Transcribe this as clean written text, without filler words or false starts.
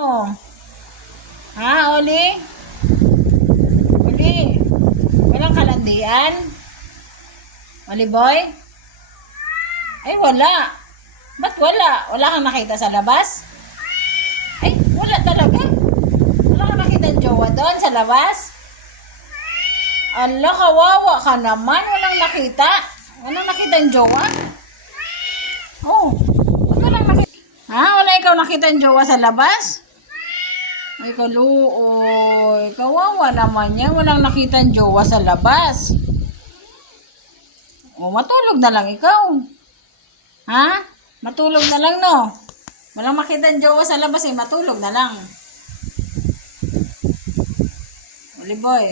Oh. Ha, Oli? Oli? Walang kalandian? Oli boy? Ay, wala. Ba't wala? Wala kang nakita sa labas? Ay, wala talaga. Wala kang nakita ng jowa doon sa labas? Ala, kawawa ka naman. Walang nakita. Walang nakita ng jowa? Oh, ba't walang nakita? Ha? Wala ikaw nakita ng jowa sa labas? Ay, kaluoy. Kawawa naman yan. Walang nakita ng jowa sa labas. O, matulog na lang ikaw. Ha? Matulog na lang, no? Walang makita ng jowa sa labas, eh. Matulog na lang. Oli boy.